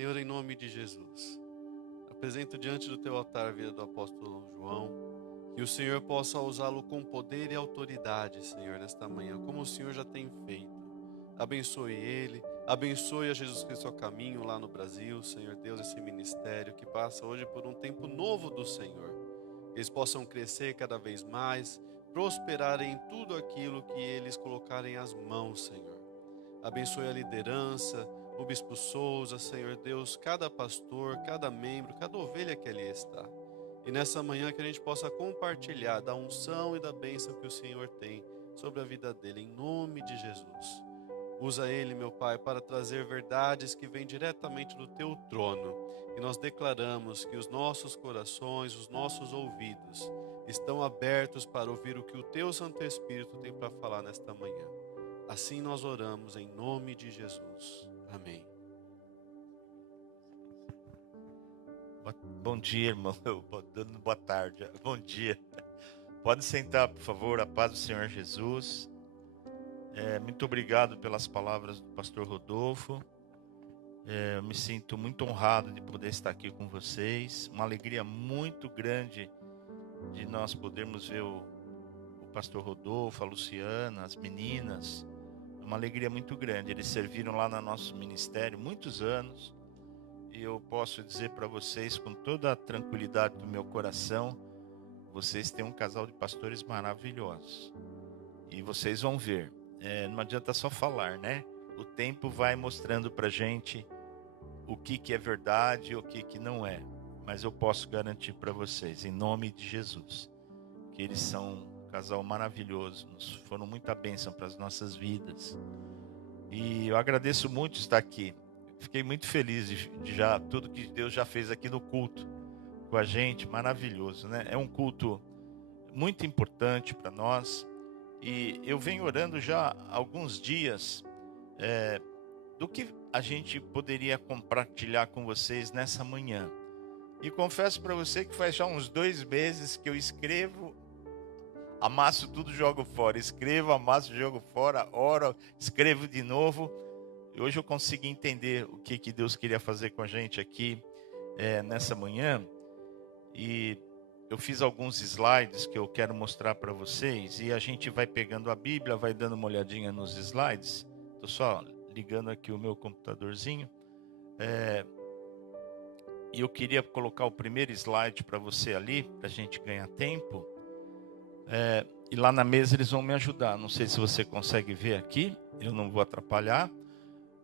Senhor, em nome de Jesus, apresento diante do teu altar a vida do apóstolo João, que o Senhor possa usá-lo com poder e autoridade, Senhor, nesta manhã, como o Senhor já tem feito. Abençoe ele, abençoe a Jesus Cristo ao caminho lá no Brasil, Senhor Deus, esse ministério que passa hoje por um tempo novo do Senhor. Que eles possam crescer cada vez mais, prosperar em tudo aquilo que eles colocarem as mãos, Senhor. Abençoe a liderança, o Bispo Souza, Senhor Deus, cada pastor, cada membro, cada ovelha que ali está. E nessa manhã que a gente possa compartilhar da unção e da bênção que o Senhor tem sobre a vida dele, em nome de Jesus. Usa ele, meu Pai, para trazer verdades que vêm diretamente do teu trono. E nós declaramos que os nossos corações, os nossos ouvidos estão abertos para ouvir o que o teu Santo Espírito tem para falar nesta manhã. Assim nós oramos em nome de Jesus. Amém. Bom dia, irmão. Dando boa tarde. Bom dia. Pode sentar, por favor. A paz do Senhor Jesus. Muito obrigado pelas palavras do pastor Rodolfo. Eu me sinto muito honrado de poder estar aqui com vocês. Uma alegria muito grande de nós podermos ver o pastor Rodolfo, a Luciana, as meninas. Uma alegria muito grande. Eles serviram lá no nosso ministério muitos anos. E eu posso dizer para vocês com toda a tranquilidade do meu coração, vocês têm um casal de pastores maravilhosos. E vocês vão ver. Não adianta só falar, né? O tempo vai mostrando para a gente o que é verdade e o que não é. Mas eu posso garantir para vocês, em nome de Jesus, que eles são um casal maravilhoso. Foram muita bênção para as nossas vidas. E eu agradeço muito estar aqui. Fiquei muito feliz de já tudo que Deus já fez aqui no culto com a gente. Maravilhoso, né? É um culto muito importante para nós. E eu venho orando já há alguns dias do que a gente poderia compartilhar com vocês nessa manhã. E confesso para você que faz já uns 2 meses que eu escrevo, amasso tudo, jogo fora. Escrevo, amasso, jogo fora, oro, escrevo de novo. E hoje eu consegui entender o que Deus queria fazer com a gente aqui nessa manhã. E eu fiz alguns slides que eu quero mostrar para vocês. E a gente vai pegando a Bíblia, vai dando uma olhadinha nos slides. Estou só ligando aqui o meu computadorzinho. E eu queria colocar o primeiro slide para você ali, para a gente ganhar tempo. E lá na mesa eles vão me ajudar. Não sei se você consegue ver aqui, eu não vou atrapalhar.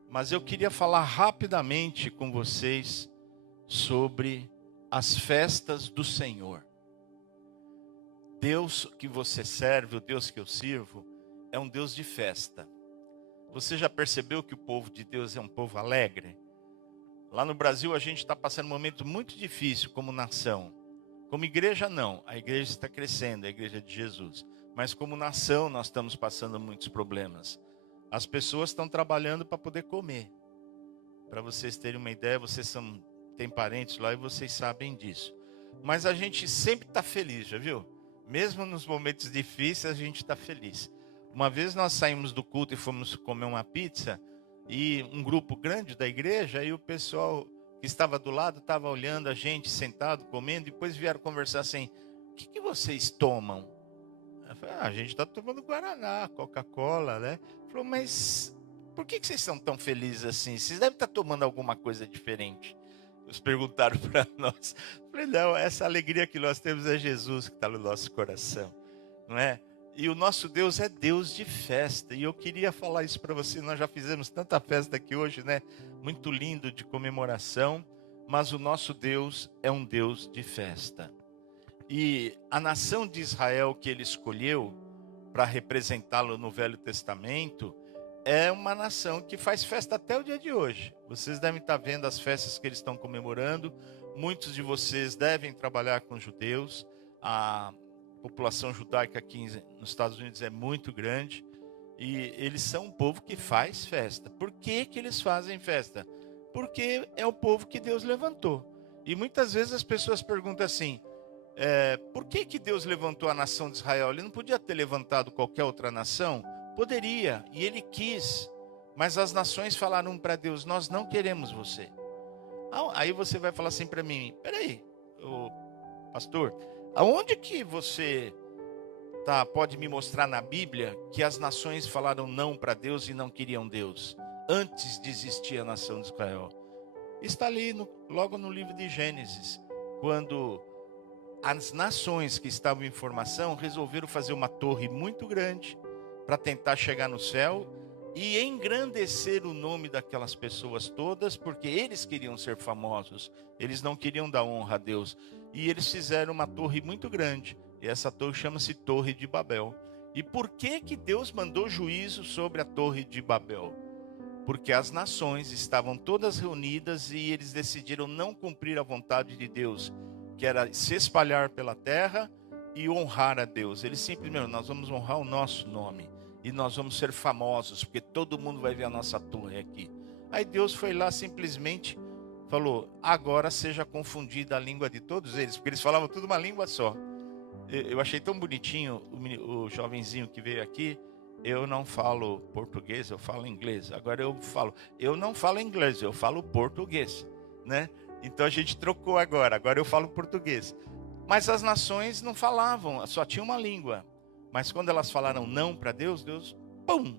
Mas eu queria falar rapidamente com vocês sobre as festas do Senhor. Deus que você serve, o Deus que eu sirvo, é um Deus de festa. Você já percebeu que o povo de Deus é um povo alegre? Lá no Brasil a gente está passando um momento muito difícil como nação. Como igreja não, a igreja está crescendo, a igreja de Jesus. Mas como nação nós estamos passando muitos problemas. As pessoas estão trabalhando para poder comer. Para vocês terem uma ideia, vocês têm parentes lá e vocês sabem disso. Mas a gente sempre está feliz, já viu? Mesmo nos momentos difíceis a gente está feliz. Uma vez nós saímos do culto e fomos comer uma pizza. E um grupo grande da igreja, e o pessoal que estava do lado estava olhando a gente sentado, comendo. Depois vieram conversar assim, o que vocês tomam? Eu falei, a gente está tomando Guaraná, Coca-Cola, né? Falou, mas por que vocês estão tão felizes assim? Vocês devem estar tomando alguma coisa diferente. Eles perguntaram para nós. Eu falei, não, essa alegria que nós temos é Jesus que está no nosso coração, não é? E o nosso Deus é Deus de festa. E eu queria falar isso para você. Nós já fizemos tanta festa aqui hoje, né? Muito lindo de comemoração. Mas o nosso Deus é um Deus de festa. E a nação de Israel que ele escolheu para representá-lo no Velho Testamento é uma nação que faz festa até o dia de hoje. Vocês devem estar vendo as festas que eles estão comemorando. Muitos de vocês devem trabalhar com judeus. A população judaica aqui nos Estados Unidos é muito grande. E eles são um povo que faz festa. Por que eles fazem festa? Porque é o povo que Deus levantou. E muitas vezes as pessoas perguntam assim, por que Deus levantou a nação de Israel? Ele não podia ter levantado qualquer outra nação? Poderia, e ele quis. Mas as nações falaram para Deus, nós não queremos você. Aí você vai falar assim para mim: peraí, ô pastor, aonde que você pode me mostrar na Bíblia que as nações falaram não para Deus e não queriam Deus antes de existir a nação de Israel? Está ali logo no livro de Gênesis, quando as nações que estavam em formação resolveram fazer uma torre muito grande para tentar chegar no céu e engrandecer o nome daquelas pessoas todas, porque eles queriam ser famosos, eles não queriam dar honra a Deus. E eles fizeram uma torre muito grande, e essa torre chama-se Torre de Babel. E por que que Deus mandou juízo sobre a Torre de Babel? Porque as nações estavam todas reunidas e eles decidiram não cumprir a vontade de Deus, que era se espalhar pela terra e honrar a Deus. Eles simplesmente: nós vamos honrar o nosso nome e nós vamos ser famosos, porque todo mundo vai ver a nossa torre aqui. Aí Deus foi lá, simplesmente falou: agora seja confundida a língua de todos eles, porque eles falavam tudo uma língua só. Eu achei tão bonitinho o jovenzinho que veio aqui. Eu não falo português, eu falo inglês. Agora eu não falo inglês, eu falo português, né? Então a gente trocou agora eu falo português. Mas as nações não falavam, só tinha uma língua. Mas quando elas falaram não para Deus, Deus, pum,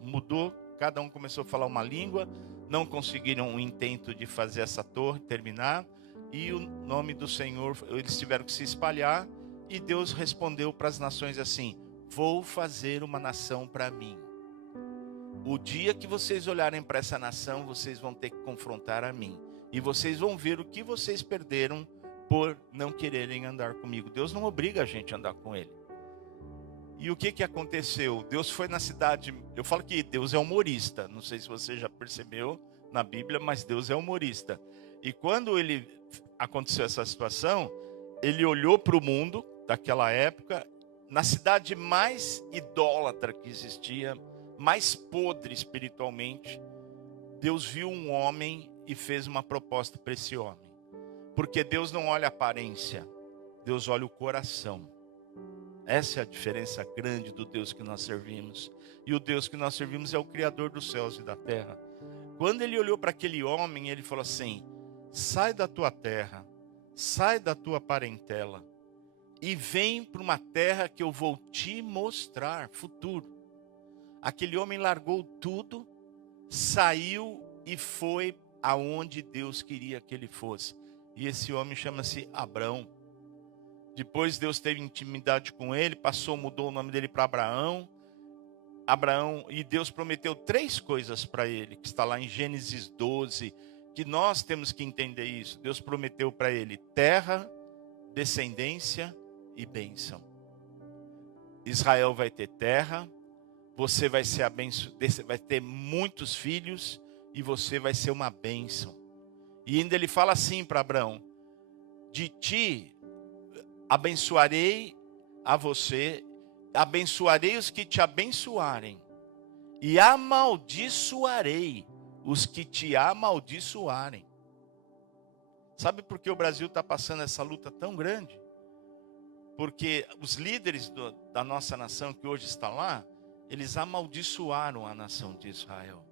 mudou. Cada um começou a falar uma língua. Não conseguiram o intento de fazer essa torre terminar. E o nome do Senhor, eles tiveram que se espalhar. E Deus respondeu para as nações assim: vou fazer uma nação para mim. O dia que vocês olharem para essa nação, vocês vão ter que confrontar a mim. E vocês vão ver o que vocês perderam por não quererem andar comigo. Deus não obriga a gente a andar com Ele. E o que aconteceu? Deus foi na cidade. Eu falo que Deus é humorista. Não sei se você já percebeu na Bíblia, mas Deus é humorista. E quando aconteceu essa situação, Ele olhou para o mundo daquela época, na cidade mais idólatra que existia, mais podre espiritualmente. Deus viu um homem e fez uma proposta para esse homem. Porque Deus não olha a aparência, Deus olha o coração. Essa é a diferença grande do Deus que nós servimos. E o Deus que nós servimos é o Criador dos céus e da terra. Quando Ele olhou para aquele homem, Ele falou assim: sai da tua terra, sai da tua parentela e vem para uma terra que eu vou te mostrar, futuro. Aquele homem largou tudo, saiu e foi aonde Deus queria que ele fosse. E esse homem chama-se Abrão. Depois Deus teve intimidade com ele, mudou o nome dele para Abraão. E Deus prometeu 3 coisas para ele, que está lá em Gênesis 12, que nós temos que entender isso. Deus prometeu para ele terra, descendência e bênção. Israel vai ter terra, você vai ser vai ter muitos filhos e você vai ser uma bênção. E ainda ele fala assim para Abraão: de ti abençoarei a você, abençoarei os que te abençoarem e amaldiçoarei os que te amaldiçoarem. Sabe por que o Brasil está passando essa luta tão grande? Porque os líderes da nossa nação que hoje estão lá, eles amaldiçoaram a nação de Israel.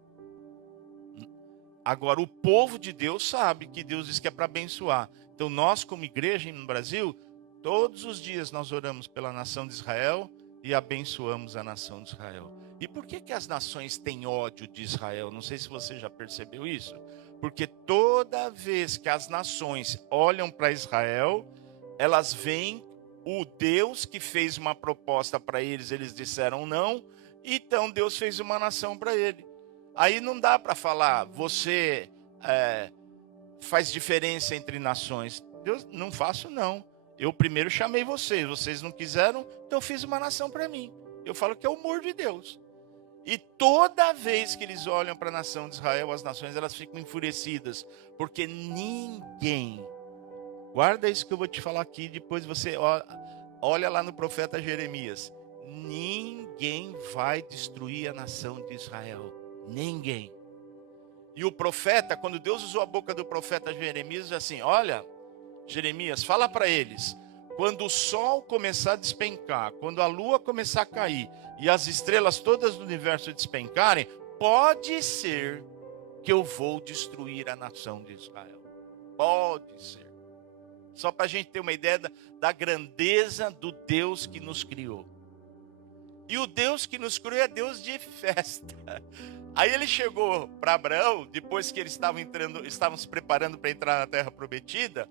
Agora o povo de Deus sabe que Deus diz que é para abençoar. Então nós, como igreja no Brasil, todos os dias nós oramos pela nação de Israel e abençoamos a nação de Israel. E por que as nações têm ódio de Israel? Não sei se você já percebeu isso. Porque toda vez que as nações olham para Israel, elas veem o Deus que fez uma proposta para eles, eles disseram não, então Deus fez uma nação para ele. Aí não dá para falar, você faz diferença entre nações. Deus, não faço não. Eu primeiro chamei vocês não quiseram, então eu fiz uma nação para mim. Eu falo que é o humor de Deus. E toda vez que eles olham para a nação de Israel, as nações elas ficam enfurecidas, porque ninguém, guarda isso que eu vou te falar aqui, depois você olha lá no profeta Jeremias, ninguém vai destruir a nação de Israel, ninguém. E o profeta, quando Deus usou a boca do profeta Jeremias, diz assim: olha, Jeremias, fala para eles, quando o sol começar a despencar, quando a lua começar a cair e as estrelas todas do universo despencarem, pode ser que eu vou destruir a nação de Israel. Pode ser. Só para a gente ter uma ideia da grandeza do Deus que nos criou. E o Deus que nos criou é Deus de festa. Aí ele chegou para Abraão, depois que eles estavam se preparando para entrar na terra prometida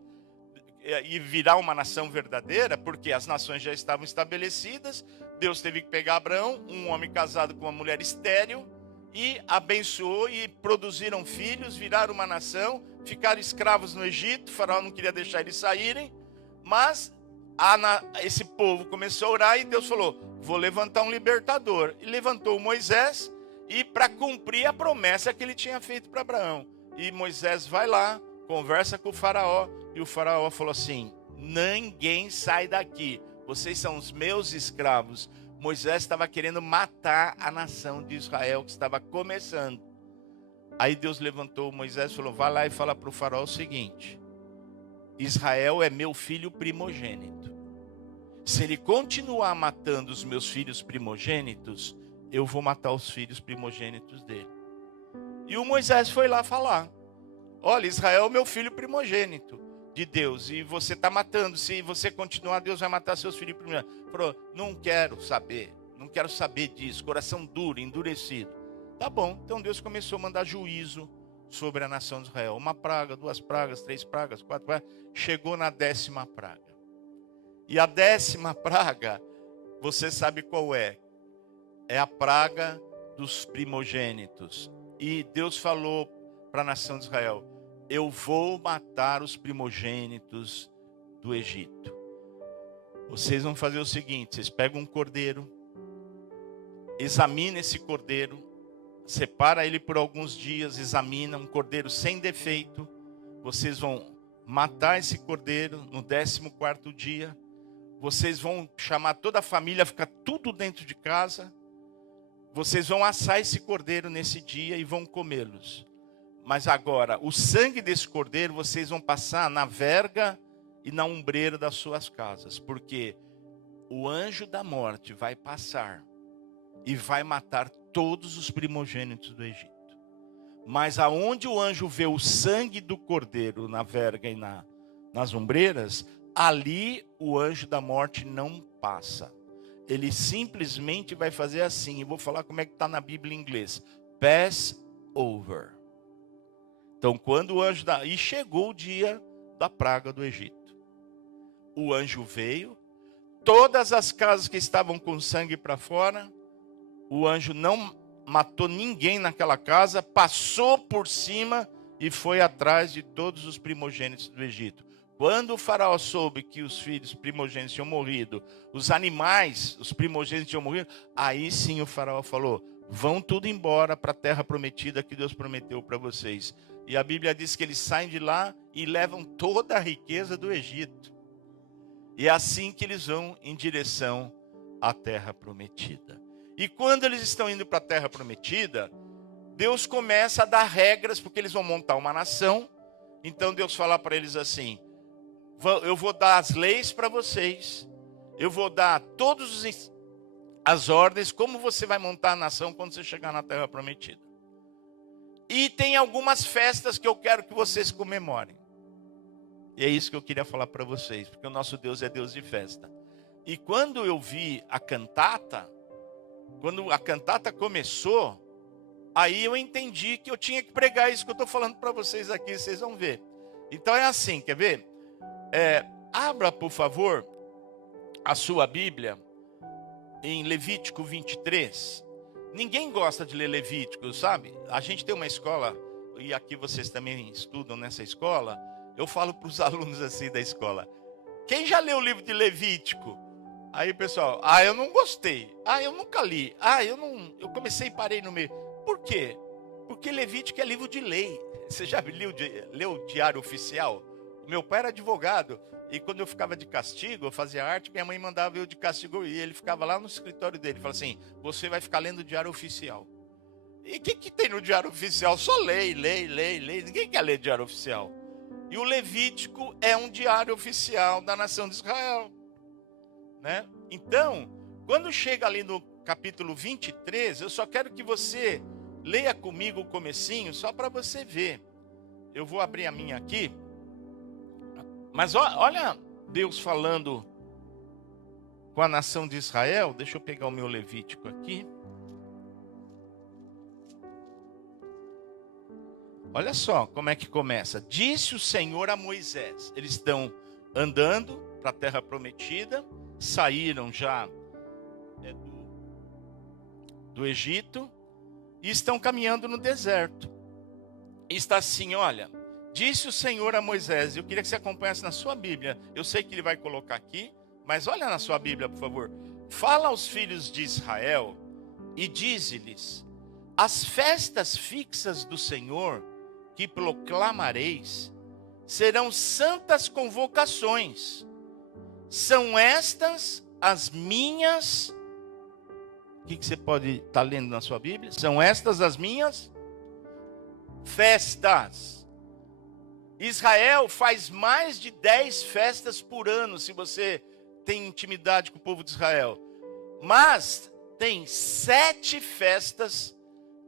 e virar uma nação verdadeira, porque as nações já estavam estabelecidas. Deus teve que pegar Abraão, um homem casado com uma mulher estéril, e abençoou, e produziram filhos, viraram uma nação, ficaram escravos no Egito. O faraó não queria deixar eles saírem, mas esse povo começou a orar e Deus falou: vou levantar um libertador. E levantou Moisés, e para cumprir a promessa que ele tinha feito para Abraão. E Moisés vai lá, conversa com o faraó, e o faraó falou assim: ninguém sai daqui, vocês são os meus escravos. Moisés estava querendo matar a nação de Israel, que estava começando. Aí Deus levantou Moisés e falou: vai lá e fala para o faraó o seguinte: Israel é meu filho primogênito. Se ele continuar matando os meus filhos primogênitos, eu vou matar os filhos primogênitos dele. E o Moisés foi lá falar: olha, Israel é meu filho primogênito de Deus, e você está matando. Se você continuar, Deus vai matar seus filhos primogênitos. Falou: não quero saber disso. Coração duro, endurecido. Tá bom. Então Deus começou a mandar juízo sobre a nação de Israel. 1 praga, 2 pragas, 3 pragas, 4 pragas. Chegou na 10ª praga. E a 10ª praga, você sabe qual é? É a praga dos primogênitos. E Deus falou para a nação de Israel: eu vou matar os primogênitos do Egito. Vocês vão fazer o seguinte: vocês pegam um cordeiro, examina esse cordeiro, separa ele por alguns dias, examina um cordeiro sem defeito. Vocês vão matar esse cordeiro no 14º dia. Vocês vão chamar toda a família, ficar tudo dentro de casa. Vocês vão assar esse cordeiro nesse dia e vão comê-los. Mas agora, o sangue desse cordeiro vocês vão passar na verga e na ombreira das suas casas, porque o anjo da morte vai passar e vai matar todos os primogênitos do Egito. Mas aonde o anjo vê o sangue do cordeiro na verga e nas ombreiras, ali o anjo da morte não passa. Ele simplesmente vai fazer assim. Eu vou falar como é que está na Bíblia em inglês: pass over. Então, quando o anjo e chegou o dia da praga do Egito. O anjo veio, todas as casas que estavam com sangue para fora, o anjo não matou ninguém naquela casa, passou por cima e foi atrás de todos os primogênitos do Egito. Quando o faraó soube que os filhos primogênitos tinham morrido, os animais, os primogênitos tinham morrido, aí sim o faraó falou: vão tudo embora para a terra prometida que Deus prometeu para vocês. E a Bíblia diz que eles saem de lá e levam toda a riqueza do Egito. E é assim que eles vão em direção à terra prometida. E quando eles estão indo para a terra prometida, Deus começa a dar regras, porque eles vão montar uma nação. Então Deus fala para eles assim: eu vou dar as leis para vocês, eu vou dar todas as ordens, como você vai montar a nação quando você chegar na terra prometida. E tem algumas festas que eu quero que vocês comemorem. E é isso que eu queria falar para vocês, porque o nosso Deus é Deus de festa. E quando eu vi a cantata, quando a cantata começou, aí eu entendi que eu tinha que pregar isso que eu estou falando para vocês aqui, vocês vão ver. Então é assim, quer ver? Abra, por favor, a sua Bíblia em Levítico 23. Ninguém gosta de ler Levítico, sabe? A gente tem uma escola, e aqui vocês também estudam nessa escola. Eu falo para os alunos assim da escola: quem já leu o livro de Levítico? Aí o pessoal: eu não gostei. Eu nunca li. Eu comecei e parei no meio. Por quê? Porque Levítico é livro de lei. Você já leu o Diário Oficial? O meu pai era advogado, e quando eu ficava de castigo, eu fazia arte, minha mãe mandava eu de castigo, e ele ficava lá no escritório dele, falava assim: você vai ficar lendo o Diário Oficial. E o que tem no Diário Oficial? Só lei. Ninguém quer ler Diário Oficial. E o Levítico é um diário oficial da nação de Israel, né? Então, quando chega ali no capítulo 23, eu só quero que você leia comigo o comecinho, só para você ver. Eu vou abrir a minha aqui. Mas olha Deus falando com a nação de Israel. Deixa eu pegar o meu Levítico aqui. Olha só como é que começa. Disse o Senhor a Moisés. Eles estão andando para a terra prometida. Saíram já do Egito. E estão caminhando no deserto. E está assim, olha. Disse o Senhor a Moisés. Eu queria que você acompanhasse na sua Bíblia. Eu sei que ele vai colocar aqui. Mas olha na sua Bíblia, por favor. Fala aos filhos de Israel e dize-lhes: as festas fixas do Senhor que proclamareis serão santas convocações. São estas as minhas... O que você pode estar lendo na sua Bíblia? São estas as minhas festas. Israel faz mais de 10 festas por ano, se você tem intimidade com o povo de Israel. Mas tem 7 festas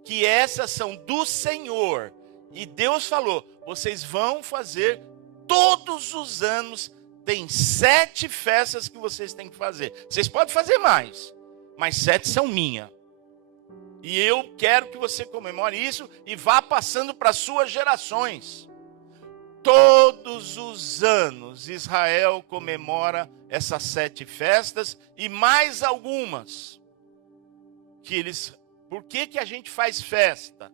que essas são do Senhor. E Deus falou, vocês vão fazer todos os anos. Tem 7 festas que vocês têm que fazer. Vocês podem fazer mais, mas 7 são minhas. E eu quero que você comemore isso e vá passando para as suas gerações. Todos os anos Israel comemora essas 7 festas e mais algumas. Por que a gente faz festa?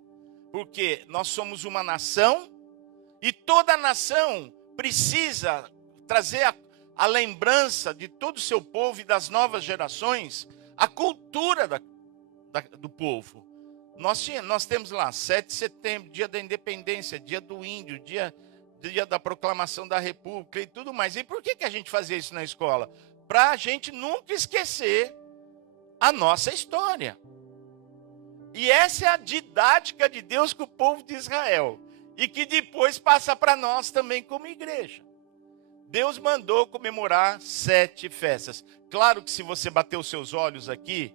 Porque nós somos uma nação e toda nação precisa trazer a lembrança de todo o seu povo e das novas gerações, a cultura do povo. Nós temos lá 7 de setembro, dia da independência, dia do índio, dia da proclamação da república e tudo mais. E por que a gente fazia isso na escola? Para a gente nunca esquecer a nossa história. E essa é a didática de Deus com o povo de Israel. E que depois passa para nós também como igreja. Deus mandou comemorar 7 festas. Claro que se você bater os seus olhos aqui,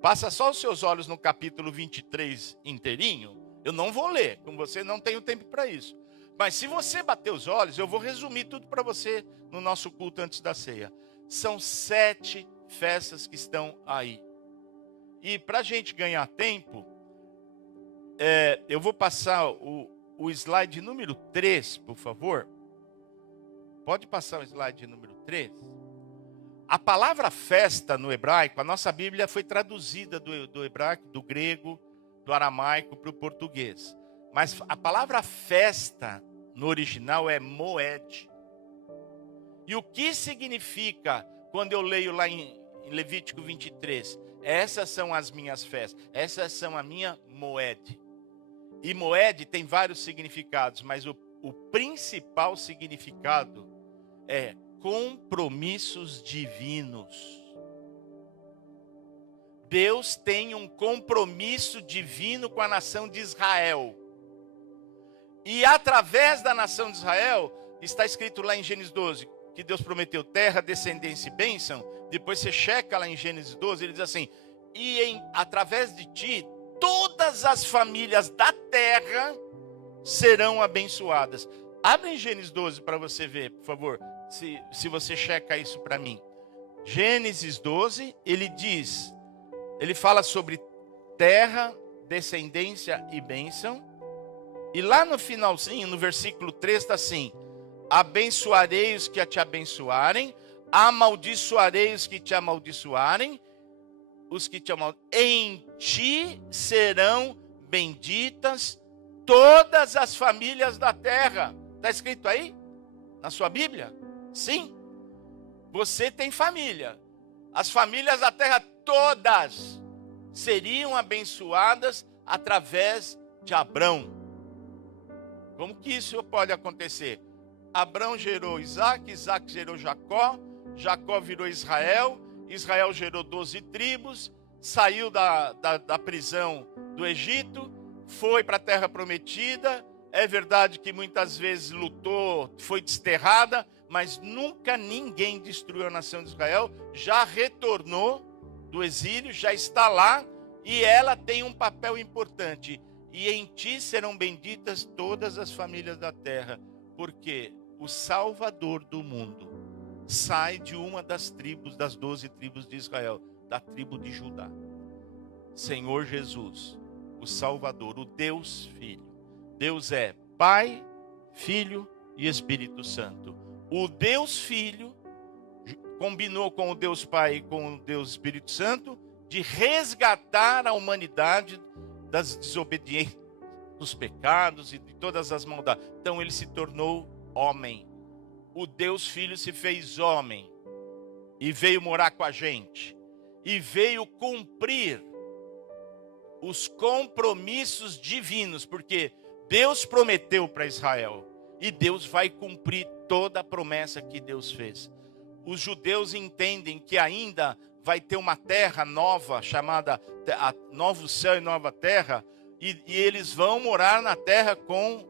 passa só os seus olhos no capítulo 23 inteirinho. Eu não vou ler, com você não tenho tempo para isso. Mas se você bater os olhos, eu vou resumir tudo para você no nosso culto antes da ceia. São 7 festas que estão aí. E para a gente ganhar tempo, eu vou passar o slide número 3, por favor. Pode passar o slide número 3. A palavra festa no hebraico, a nossa Bíblia foi traduzida do hebraico, do grego, do aramaico para o português. Mas a palavra festa no original é moed. E o que significa quando eu leio lá em Levítico 23? Essas são as minhas festas, essas são a minha moed. E moed tem vários significados, mas o principal significado é compromissos divinos. Deus tem um compromisso divino com a nação de Israel. E através da nação de Israel, está escrito lá em Gênesis 12, que Deus prometeu terra, descendência e bênção. Depois você checa lá em Gênesis 12, ele diz assim, através de ti, todas as famílias da terra serão abençoadas. Abre em Gênesis 12 para você ver, por favor, se você checa isso para mim. Gênesis 12, ele fala sobre terra, descendência e bênção. E lá no finalzinho, no versículo 3, está assim, abençoarei os que te abençoarem, amaldiçoarei os que te amaldiçoarem, em ti serão benditas todas as famílias da terra. Está escrito aí? Na sua Bíblia? Sim. Você tem família. As famílias da terra todas seriam abençoadas através de Abrão. Como que isso pode acontecer? Abrão gerou Isaac, Isaac gerou Jacó, Jacó virou Israel, Israel gerou 12 tribos, saiu da prisão do Egito, foi para a terra prometida. É verdade que muitas vezes lutou, foi desterrada, mas nunca ninguém destruiu a nação de Israel. Já retornou do exílio, já está lá, e ela tem um papel importante. E em ti serão benditas todas as famílias da terra, porque o Salvador do mundo, sai de uma das tribos, das 12 tribos de Israel, da tribo de Judá. Senhor Jesus, o Salvador, o Deus Filho. Deus é Pai, Filho e Espírito Santo. O Deus Filho combinou com o Deus Pai e com o Deus Espírito Santo de resgatar a humanidade das desobediências, dos pecados e de todas as maldades. Então ele se tornou homem. O Deus Filho se fez homem e veio morar com a gente. E veio cumprir os compromissos divinos, porque Deus prometeu para Israel e Deus vai cumprir toda a promessa que Deus fez. Os judeus entendem que ainda vai ter uma terra nova, chamada Novo Céu e Nova Terra, e eles vão morar na terra com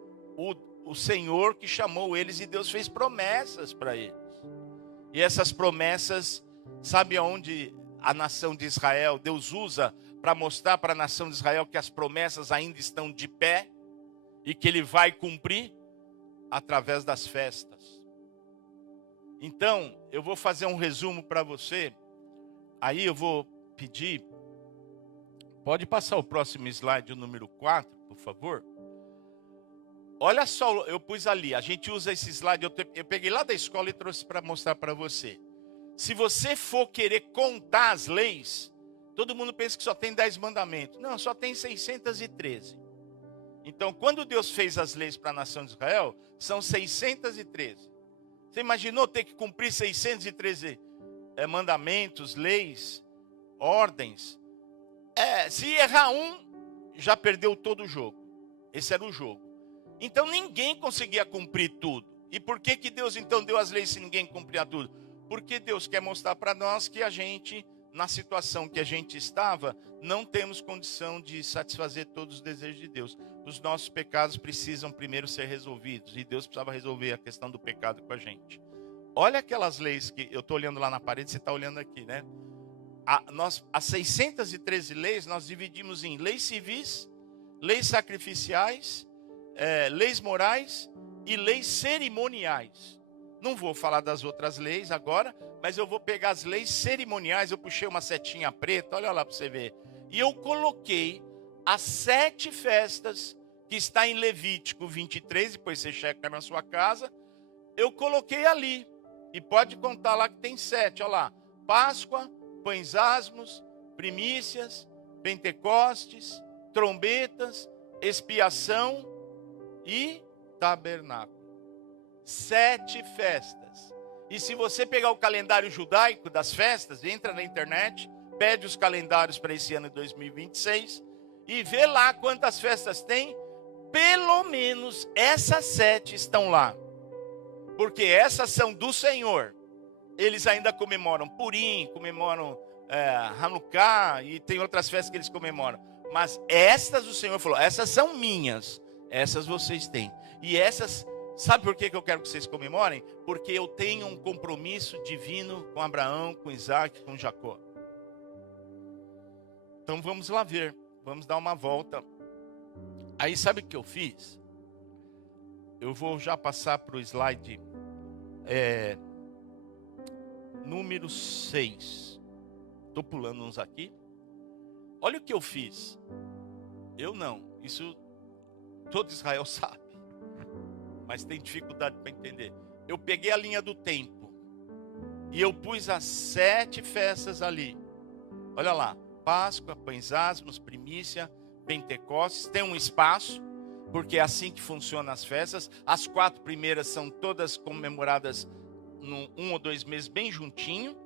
o Senhor que chamou eles, e Deus fez promessas para eles. E essas promessas, sabe aonde a nação de Israel, Deus usa para mostrar para a nação de Israel que as promessas ainda estão de pé e que ele vai cumprir? Através das festas. Então, eu vou fazer um resumo para você. Aí eu vou pedir, pode passar o próximo slide, o número 4, por favor. Olha só, eu pus ali, a gente usa esse slide, eu peguei lá da escola e trouxe para mostrar para você. Se você for querer contar as leis, todo mundo pensa que só tem 10 mandamentos. Não, só tem 613. Então, quando Deus fez as leis para a nação de Israel, são 613. Você imaginou ter que cumprir 613 mandamentos, leis, ordens? Se errar um, já perdeu todo o jogo. Esse era o jogo. Então, ninguém conseguia cumprir tudo. E por que Deus então deu as leis se ninguém cumpria tudo? Porque Deus quer mostrar para nós que a gente, na situação que a gente estava, não temos condição de satisfazer todos os desejos de Deus. Os nossos pecados precisam primeiro ser resolvidos. E Deus precisava resolver a questão do pecado com a gente. Olha aquelas leis que eu estou olhando lá na parede, você está olhando aqui, né? As 613 leis nós dividimos em leis civis, leis sacrificiais, leis morais e leis cerimoniais. Não vou falar das outras leis agora, mas eu vou pegar as leis cerimoniais. Eu puxei uma setinha preta, olha lá para você ver. E eu coloquei as 7 festas que está em Levítico 23, depois você checa na sua casa. Eu coloquei ali, e pode contar lá que tem 7, olha lá. Páscoa, pães asmos, primícias, Pentecostes, trombetas, expiação e tabernáculo. 7 festas. E se você pegar o calendário judaico das festas, entra na internet, pede os calendários para esse ano de 2026 e vê lá quantas festas tem. Pelo menos essas 7 estão lá. Porque essas são do Senhor. Eles ainda comemoram Purim, comemoram Hanukkah e tem outras festas que eles comemoram. Mas estas o Senhor falou, essas são minhas, essas vocês têm. E essas, sabe por que eu quero que vocês comemorem? Porque eu tenho um compromisso divino com Abraão, com Isaac, com Jacó. Então vamos lá ver, vamos dar uma volta. Aí sabe o que eu fiz? Eu vou já passar para o slide número 6. Estou pulando uns aqui. Olha o que eu fiz. Eu não, isso todo Israel sabe, mas tem dificuldade para entender. Eu peguei a linha do tempo e eu pus as 7 festas ali. Olha lá, Páscoa, pães asmos, primícia, Pentecostes, tem um espaço, porque é assim que funcionam as festas. As 4 primeiras são todas comemoradas num 1 ou 2 meses bem juntinho.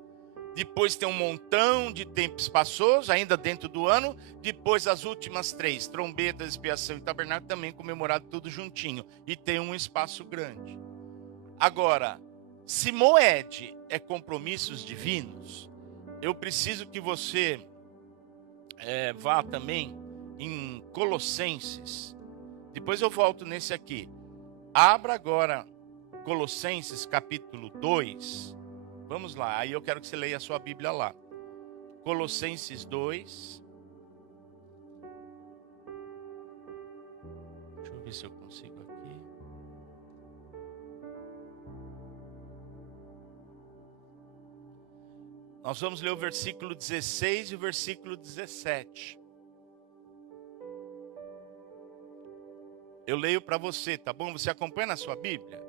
Depois tem um montão de tempo espaçoso, ainda dentro do ano. Depois as últimas 3, trombetas, expiação e tabernáculo, também comemorado tudo juntinho. E tem um espaço grande. Agora, se Moed é compromissos divinos, eu preciso que você vá também em Colossenses. Depois eu volto nesse aqui. Abra agora Colossenses capítulo 2. Vamos lá, aí eu quero que você leia a sua Bíblia lá. Colossenses 2. Deixa eu ver se eu consigo aqui. Nós vamos ler o versículo 16 e o versículo 17. Eu leio para você, tá bom? Você acompanha na sua Bíblia?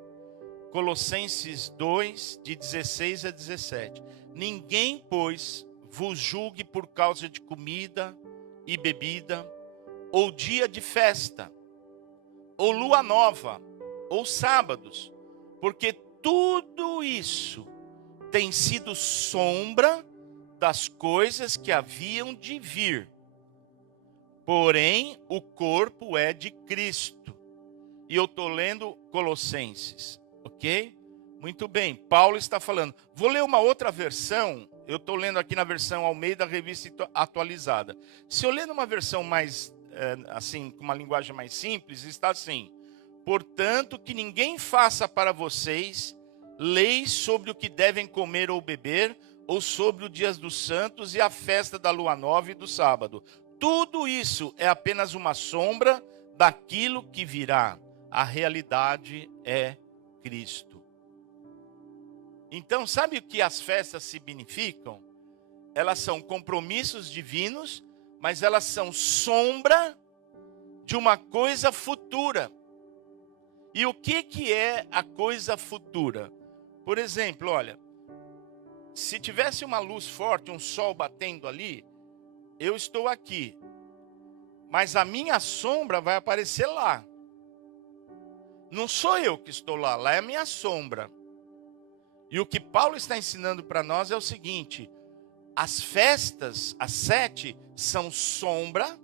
Colossenses 2, de 16 a 17. Ninguém, pois, vos julgue por causa de comida e bebida, ou dia de festa, ou lua nova, ou sábados, porque tudo isso tem sido sombra das coisas que haviam de vir. Porém, o corpo é de Cristo. E eu estou lendo Colossenses, ok? Muito bem, Paulo está falando. Vou ler uma outra versão. Eu estou lendo aqui na versão Almeida, Revista Atualizada. Se eu ler numa versão mais, assim, com uma linguagem mais simples, está assim: portanto, que ninguém faça para vocês leis sobre o que devem comer ou beber, ou sobre os dias dos santos e a festa da lua nova e do sábado. Tudo isso é apenas uma sombra daquilo que virá. A realidade é Cristo. Então, sabe o que as festas significam? Elas são compromissos divinos, mas elas são sombra de uma coisa futura. E o que é a coisa futura? Por exemplo, olha, se tivesse uma luz forte, um sol batendo ali, eu estou aqui, mas a minha sombra vai aparecer lá. Não sou eu que estou lá, lá é a minha sombra. E o que Paulo está ensinando para nós é o seguinte: as festas, as 7, são sombra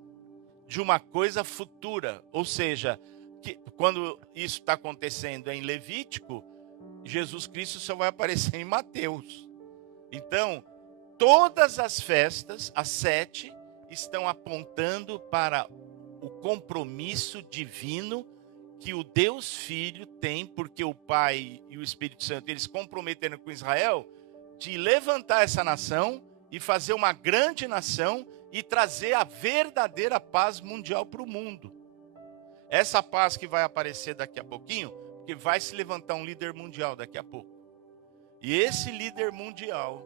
de uma coisa futura. Ou seja, que quando isso está acontecendo em Levítico, Jesus Cristo só vai aparecer em Mateus. Então, todas as festas, as 7, estão apontando para o compromisso divino que o Deus Filho tem, porque o Pai e o Espírito Santo, eles comprometeram com Israel de levantar essa nação e fazer uma grande nação e trazer a verdadeira paz mundial para o mundo. Essa paz que vai aparecer daqui a pouquinho, porque vai se levantar um líder mundial daqui a pouco. E esse líder mundial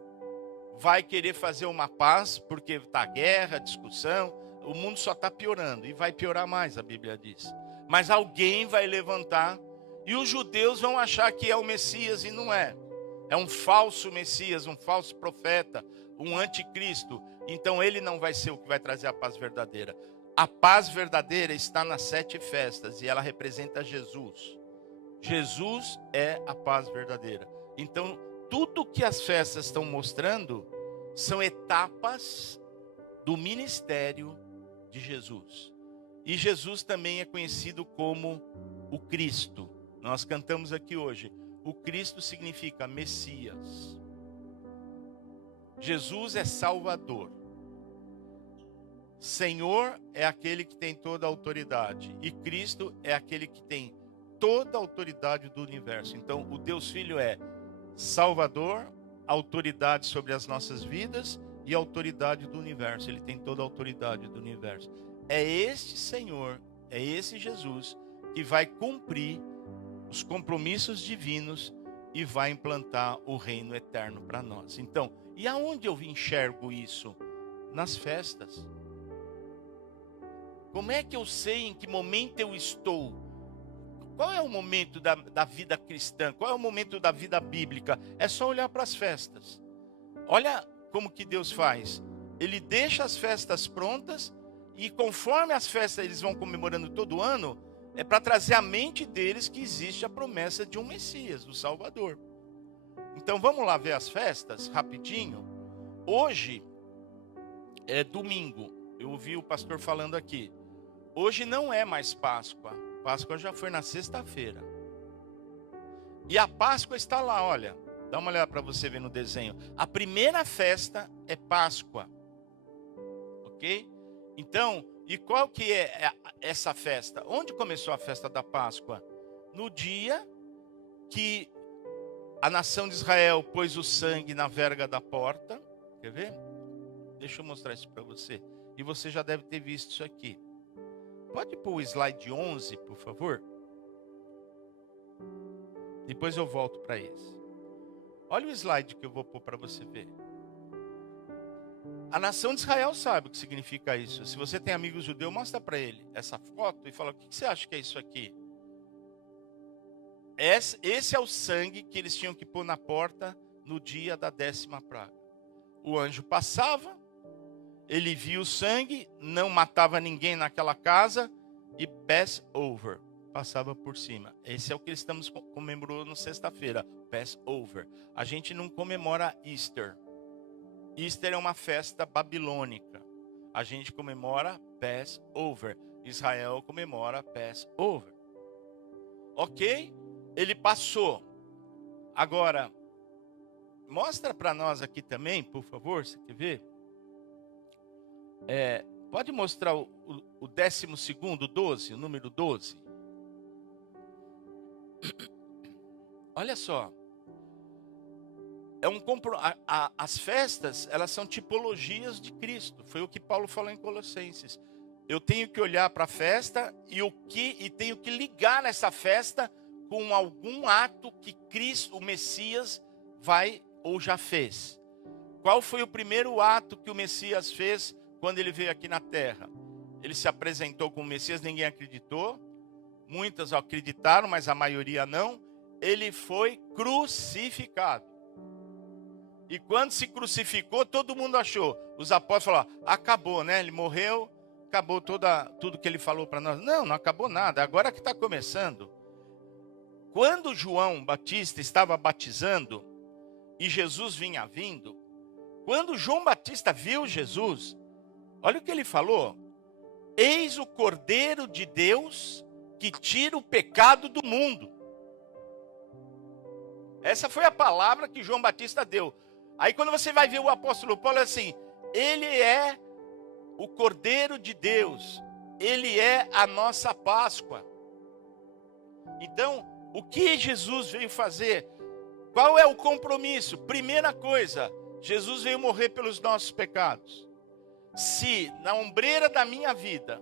vai querer fazer uma paz, porque está guerra, discussão, o mundo só está piorando, e vai piorar mais, a Bíblia diz. Mas alguém vai levantar, e os judeus vão achar que é o Messias, e não é. É um falso Messias, um falso profeta, um anticristo. Então ele não vai ser o que vai trazer a paz verdadeira. A paz verdadeira está nas 7 festas, e ela representa Jesus. Jesus é a paz verdadeira. Então, tudo que as festas estão mostrando são etapas do ministério de Jesus. E Jesus também é conhecido como o Cristo. Nós cantamos aqui hoje. O Cristo significa Messias. Jesus é Salvador. Senhor é aquele que tem toda a autoridade. E Cristo é aquele que tem toda a autoridade do universo. Então, o Deus Filho é Salvador, autoridade sobre as nossas vidas e autoridade do universo. Ele tem toda a autoridade do universo. É este Senhor, é esse Jesus que vai cumprir os compromissos divinos e vai implantar o reino eterno para nós. Então, e aonde eu enxergo isso? Nas festas. Como é que eu sei em que momento eu estou? Qual é o momento da vida cristã? Qual é o momento da vida bíblica? É só olhar para as festas. Olha como que Deus faz. Ele deixa as festas prontas e conforme as festas eles vão comemorando todo ano, é para trazer à mente deles que existe a promessa de um Messias, do Salvador. Então vamos lá ver as festas rapidinho. Hoje é domingo. Eu ouvi o pastor falando aqui. Hoje não é mais Páscoa. Páscoa já foi na sexta-feira. E a Páscoa está lá, olha. Dá uma olhada para você ver no desenho. A primeira festa é Páscoa. Ok? Então, e qual que é essa festa? Onde começou a festa da Páscoa? No dia que a nação de Israel pôs o sangue na verga da porta. Quer ver? Deixa eu mostrar isso para você. E você já deve ter visto isso aqui. Pode pôr o slide 11, por favor? Depois eu volto para esse. Olha o slide que eu vou pôr para você ver. A nação de Israel sabe o que significa isso. Se você tem amigos judeus, mostra para ele essa foto e fala: o que você acha que é isso aqui? Esse é o sangue que eles tinham que pôr na porta no dia da 10ª praga. O anjo passava, ele via o sangue, não matava ninguém naquela casa e Passover, passava por cima. Esse é o que estamos comemorando sexta-feira, Passover. A gente não comemora Easter. Easter é uma festa babilônica. A gente comemora Passover. Israel comemora Passover. Ok? Ele passou. Agora, mostra para nós aqui também, por favor, você quer ver? Pode mostrar o 12º, 12, o número 12. Olha só. As festas, elas são tipologias de Cristo. Foi o que Paulo falou em Colossenses. Eu tenho que olhar para a festa e tenho que ligar nessa festa com algum ato que Cristo, o Messias, vai ou já fez. Qual foi o primeiro ato que o Messias fez quando ele veio aqui na terra? Ele se apresentou como Messias, ninguém acreditou. Muitas acreditaram, mas a maioria não. Ele foi crucificado. E quando se crucificou, todo mundo achou. Os apóstolos falaram: acabou, né? Ele morreu, acabou tudo que ele falou para nós. Não, não acabou nada. Agora que está começando. Quando João Batista estava batizando e Jesus vinha vindo, quando João Batista viu Jesus, olha o que ele falou: eis o Cordeiro de Deus que tira o pecado do mundo. Essa foi a palavra que João Batista deu. Aí quando você vai ver o apóstolo Paulo, é assim: ele é o Cordeiro de Deus, ele é a nossa Páscoa. Então, o que Jesus veio fazer? Qual é o compromisso? Primeira coisa, Jesus veio morrer pelos nossos pecados. Se na ombreira da minha vida,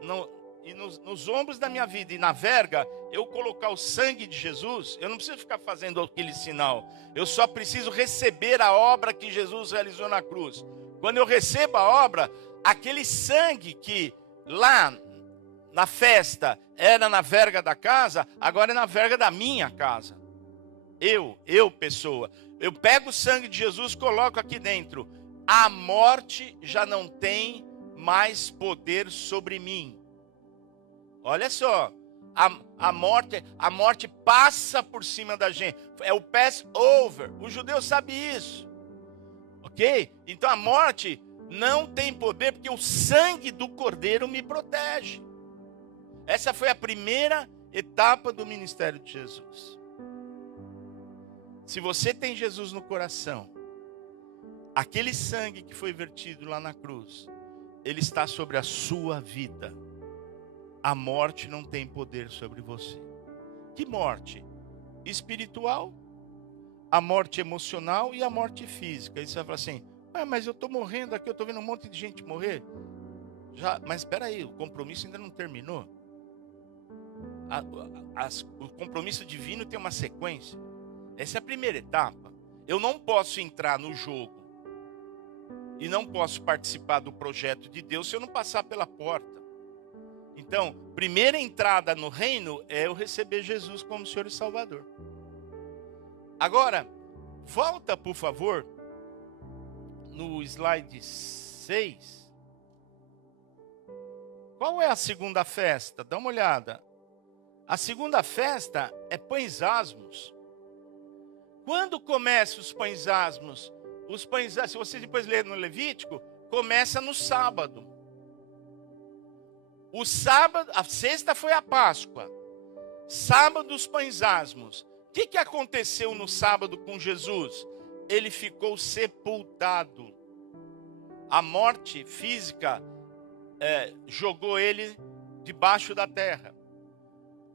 nos ombros da minha vida e na verga, eu colocar o sangue de Jesus, eu não preciso ficar fazendo aquele sinal. Eu só preciso receber a obra que Jesus realizou na cruz. Quando eu recebo a obra, aquele sangue que lá na festa era na verga da casa, agora é na verga da minha casa. Eu pessoa. Eu pego o sangue de Jesus, coloco aqui dentro. A morte já não tem mais poder sobre mim. Olha só, a morte passa por cima da gente. É o Passover. O judeu sabe isso. Ok? Então a morte não tem poder porque o sangue do Cordeiro me protege. Essa foi a primeira etapa do ministério de Jesus. Se você tem Jesus no coração, aquele sangue que foi vertido lá na cruz, ele está sobre a sua vida. A morte não tem poder sobre você. Que morte? Espiritual, a morte emocional e a morte física. Aí você vai falar assim: mas eu estou morrendo aqui, eu estou vendo um monte de gente morrer. Mas espera aí, o compromisso ainda não terminou. O compromisso divino tem uma sequência. Essa é a primeira etapa. Eu não posso entrar no jogo e não posso participar do projeto de Deus se eu não passar pela porta. Então, primeira entrada no reino é eu receber Jesus como Senhor e Salvador. Agora, volta por favor no slide 6. Qual é a segunda festa? Dá uma olhada. A segunda festa é pães asmos. Quando começam os pães asmos? Os pães asmos, se você depois ler no Levítico, começa no sábado. O sábado, a sexta foi a Páscoa. Sábado os pães asmos. O que aconteceu no sábado com Jesus? Ele ficou sepultado. A morte física jogou ele debaixo da terra.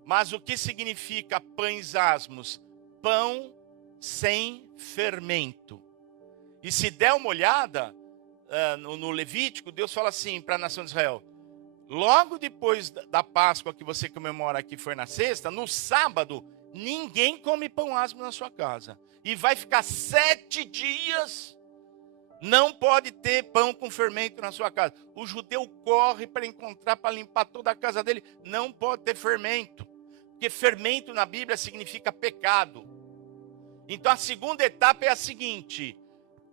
Mas o que significa pães asmos? Pão sem fermento. E se der uma olhada no Levítico, Deus fala assim para a nação de Israel: logo depois da Páscoa que você comemora aqui, foi na sexta, no sábado, ninguém come pão asmo na sua casa. E vai ficar 7 dias Não pode ter pão com fermento na sua casa. O judeu corre para encontrar, para limpar toda a casa dele. Não pode ter fermento. Porque fermento na Bíblia significa pecado. Então a segunda etapa é a seguinte: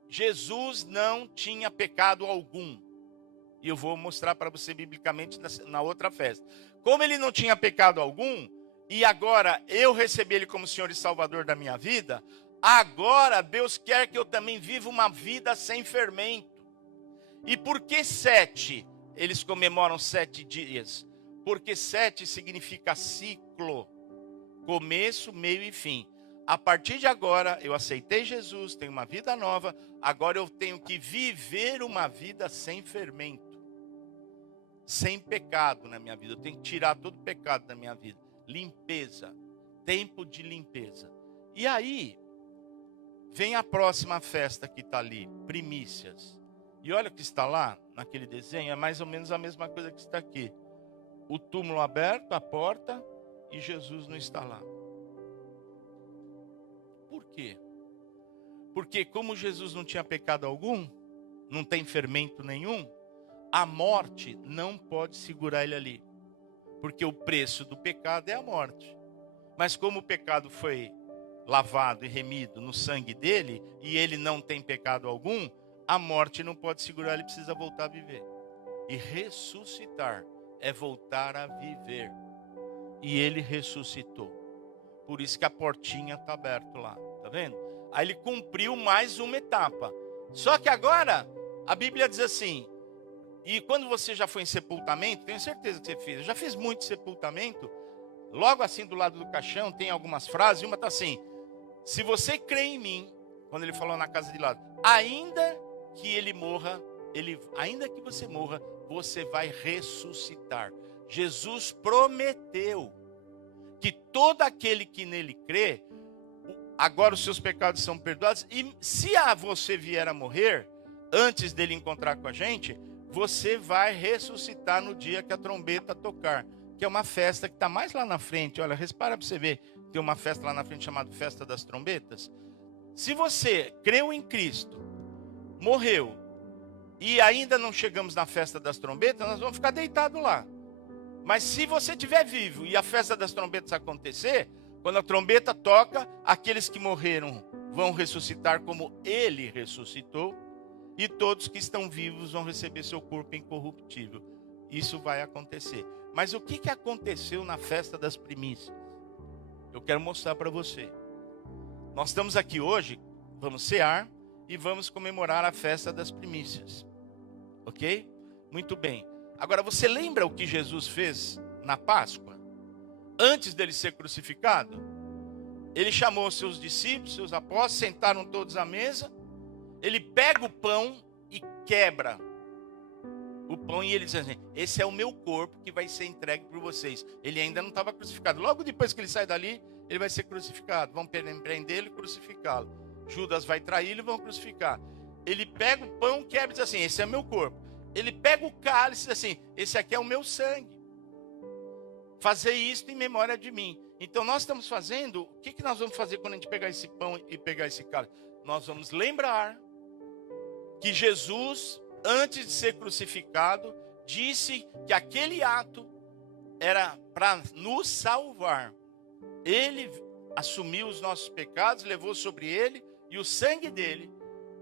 Jesus não tinha pecado algum. E eu vou mostrar para você biblicamente na outra festa. Como ele não tinha pecado algum, e agora eu recebi ele como Senhor e Salvador da minha vida, agora Deus quer que eu também viva uma vida sem fermento. E por que 7? Eles comemoram 7 dias. Porque 7 significa ciclo. Começo, meio e fim. A partir de agora, eu aceitei Jesus, tenho uma vida nova. Agora eu tenho que viver uma vida sem fermento. Sem pecado na minha vida. Eu tenho que tirar todo o pecado da minha vida. Limpeza. Tempo de limpeza. E aí, vem a próxima festa que está ali. Primícias. E olha o que está lá, naquele desenho. É mais ou menos a mesma coisa que está aqui. O túmulo aberto, a porta, e Jesus não está lá. Por quê? Porque como Jesus não tinha pecado algum, não tem fermento nenhum, a morte não pode segurar ele ali. Porque o preço do pecado é a morte. Mas como o pecado foi lavado e remido no sangue dele, e ele não tem pecado algum, a morte não pode segurar, ele precisa voltar a viver. E ressuscitar é voltar a viver. E ele ressuscitou. Por isso que a portinha está aberta lá, tá vendo? Aí ele cumpriu mais uma etapa. Só que agora, a Bíblia diz assim, e quando você já foi em sepultamento, tenho certeza que você fez, eu já fiz muito sepultamento, logo assim do lado do caixão tem algumas frases, e uma está assim, se você crê em mim, quando ele falou na casa de lado, ainda que ele morra, ainda que você morra, você vai ressuscitar. Jesus prometeu que todo aquele que nele crê, agora os seus pecados são perdoados, e se você vier a morrer, antes dele encontrar com a gente, você vai ressuscitar no dia que a trombeta tocar, que é uma festa que está mais lá na frente. Olha, repara para você ver, tem uma festa lá na frente chamada Festa das Trombetas. Se você creu em Cristo, morreu, e ainda não chegamos na Festa das Trombetas, nós vamos ficar deitados lá. Mas se você estiver vivo e a Festa das Trombetas acontecer, quando a trombeta toca, aqueles que morreram vão ressuscitar como ele ressuscitou, e todos que estão vivos vão receber seu corpo incorruptível. Isso vai acontecer. Mas o que aconteceu na festa das primícias? Eu quero mostrar para você. Nós estamos aqui hoje, vamos cear e vamos comemorar a festa das primícias. Ok? Muito bem. Agora, você lembra o que Jesus fez na Páscoa? Antes dele ser crucificado? Ele chamou seus discípulos, seus apóstolos, sentaram todos à mesa. Ele pega o pão e quebra o pão e ele diz assim, esse é o meu corpo que vai ser entregue por vocês. Ele ainda não estava crucificado. Logo depois que ele sai dali, ele vai ser crucificado. Vão prendê-lo e crucificá-lo. Judas vai traí-lo e vão crucificar. Ele pega o pão, quebra e diz assim, esse é o meu corpo. Ele pega o cálice e diz assim, esse aqui é o meu sangue. Fazer isto em memória de mim. Então nós estamos fazendo, o que nós vamos fazer quando a gente pegar esse pão e pegar esse cálice? Nós vamos lembrar que Jesus, antes de ser crucificado, disse que aquele ato era para nos salvar. Ele assumiu os nossos pecados, levou sobre ele e o sangue dele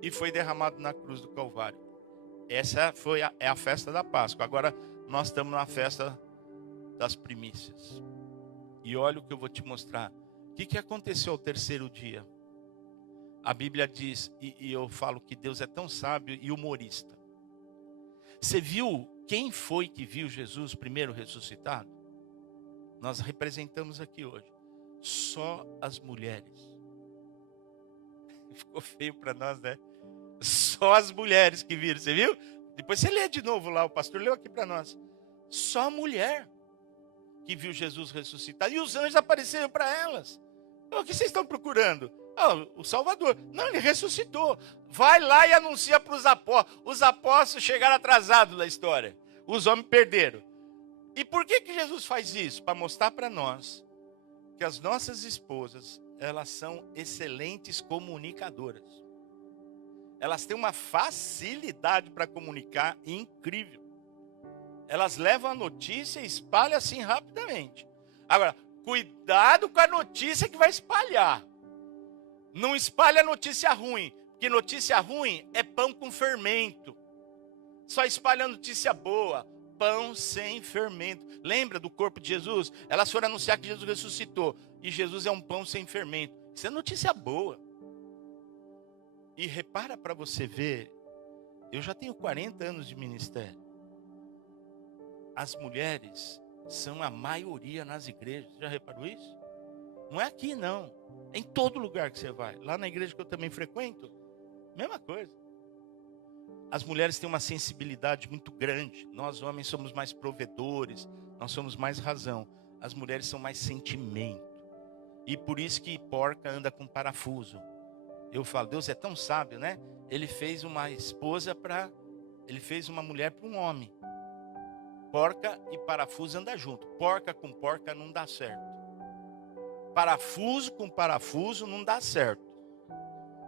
e foi derramado na cruz do Calvário. Essa é a festa da Páscoa. Agora nós estamos na festa das primícias. E olha o que eu vou te mostrar. O que aconteceu ao terceiro dia? A Bíblia diz, e eu falo que Deus é tão sábio e humorista. Você viu quem foi que viu Jesus primeiro ressuscitado? Nós representamos aqui hoje. Só as mulheres. Ficou feio para nós, né? Só as mulheres que viram, você viu? Depois você lê de novo lá, o pastor leu aqui para nós. Só a mulher que viu Jesus ressuscitado. E os anjos apareceram para elas. O que vocês estão procurando? O Salvador. Não, ele ressuscitou. Vai lá e anuncia para os apóstolos. Os apóstolos chegaram atrasados na história. Os homens perderam. E por que Jesus faz isso? Para mostrar para nós que as nossas esposas, elas são excelentes comunicadoras. elas têm uma facilidade para comunicar incrível. Elas levam a notícia e espalham assim rapidamente. Agora, cuidado com a notícia que vai espalhar. Não espalha notícia ruim, porque notícia ruim é pão com fermento. Só espalha notícia boa, pão sem fermento. Lembra do corpo de Jesus? Elas foram anunciar que Jesus ressuscitou. E Jesus é um pão sem fermento. Isso é notícia boa. E repara para você ver, eu já tenho 40 anos de ministério. As mulheres são a maioria nas igrejas. Já reparou isso? Não é aqui não. É em todo lugar que você vai. Lá na igreja que eu também frequento, mesma coisa. As mulheres têm uma sensibilidade muito grande. Nós homens somos mais provedores, nós somos mais razão. As mulheres são mais sentimento. E por isso que porca anda com parafuso. Eu falo, Deus é tão sábio, né? Ele fez uma esposa ele fez uma mulher para um homem. Porca e parafuso andam junto. Porca com porca não dá certo. Parafuso com parafuso não dá certo.